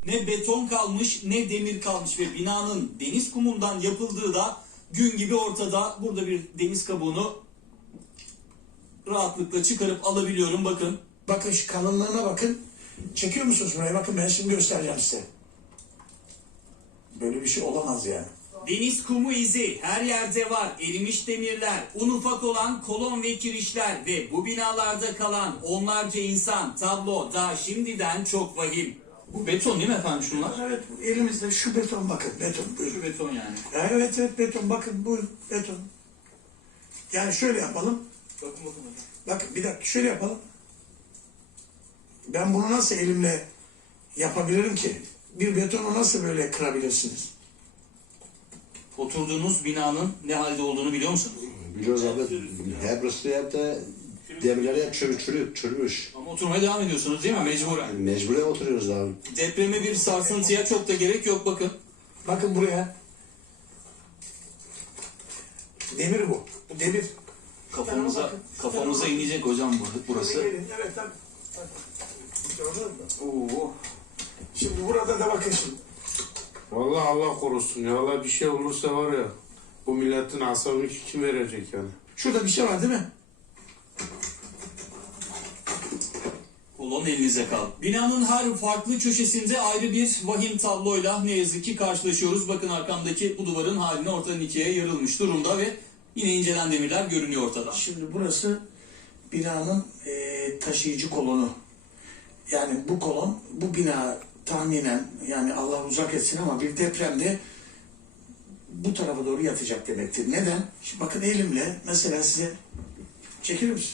Ne beton kalmış ne demir kalmış ve binanın deniz kumundan yapıldığı da gün gibi ortada. Burada bir deniz kabuğunu rahatlıkla çıkarıp alabiliyorum, bakın. Bakın şu kalınlığına bakın. Çekiyor musunuz buraya? Bakın ben şimdi göstereceğim size. Böyle bir şey olamaz yani. Deniz kumu izi her yerde var. Erimiş demirler, un ufak olan kolon ve kirişler ve bu binalarda kalan onlarca insan, tablo daha şimdiden çok vahim. Bu beton değil mi efendim şunlar? Evet, elimizde şu beton, bakın beton. Buyurun. Şu beton yani. Evet beton, bakın bu beton. Yani şöyle yapalım. Bakın. Bakın bir dakika, şöyle yapalım. Ben bunu nasıl elimle yapabilirim ki? Bir betonu nasıl böyle kırabilirsiniz? Oturduğunuz binanın ne halde olduğunu biliyor musunuz? Biliyoruz abi. Hep burası hep de demirleri hep çürümüş. Ama oturmaya devam ediyorsunuz değil mi? Mecburen. Mecburen oturuyoruz abi. Depreme bir sarsıntıya çok da gerek yok, bakın. Bakın buraya. Demir bu. Bu demir. Kafamıza inecek hocam burası. Evet tabii. Gördünüz mü? Oo. Şimdi burada da bakın şimdi. Vallahi Allah korusun ya. Vallahi bir şey olursa var ya, bu milletin asabını kim verecek yani? Şurada bir şey var değil mi? Kolon elinize kal. Binanın her farklı köşesinde ayrı bir vahim tabloyla ne yazık ki karşılaşıyoruz. Bakın arkamdaki bu duvarın haline ortadan ikiye yarılmış durumda ve yine incelen demirler görünüyor ortada. Şimdi burası binanın taşıyıcı kolonu. Yani bu kolon, bu bina tahminen, yani Allah uzak etsin ama bir depremde bu tarafa doğru yatacak demektir. Neden? Şimdi bakın elimle mesela size çekilir misiniz?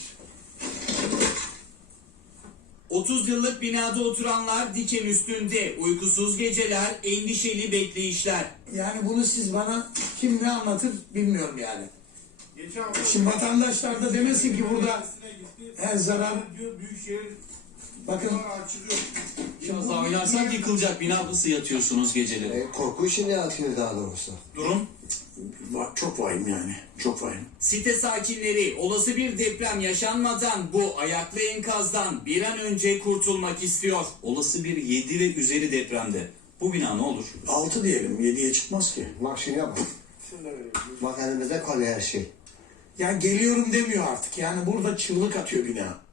30 yıllık binada oturanlar diken üstünde, uykusuz geceler, endişeli bekleyişler. Yani bunu siz bana kim ne anlatır bilmiyorum yani. Şimdi vatandaşlar da demesin ki burada her zarar. Bakın. Biraz daha oynarsak yıkılacak bina, nasıl yatıyorsunuz geceleri? Korku içinde yatıyor daha doğrusu. Durum? Çok vahim yani. Çok vahim. Site sakinleri olası bir deprem yaşanmadan bu ayaklı enkazdan bir an önce kurtulmak istiyor. Olası bir 7 ve üzeri depremde bu bina ne olur? 6 diyelim, 7'ye çıkmaz ki. Bak şimdi yap. Bak elimizde kalıyor her şey. Yani geliyorum demiyor artık. Yani burada çığlık atıyor bina.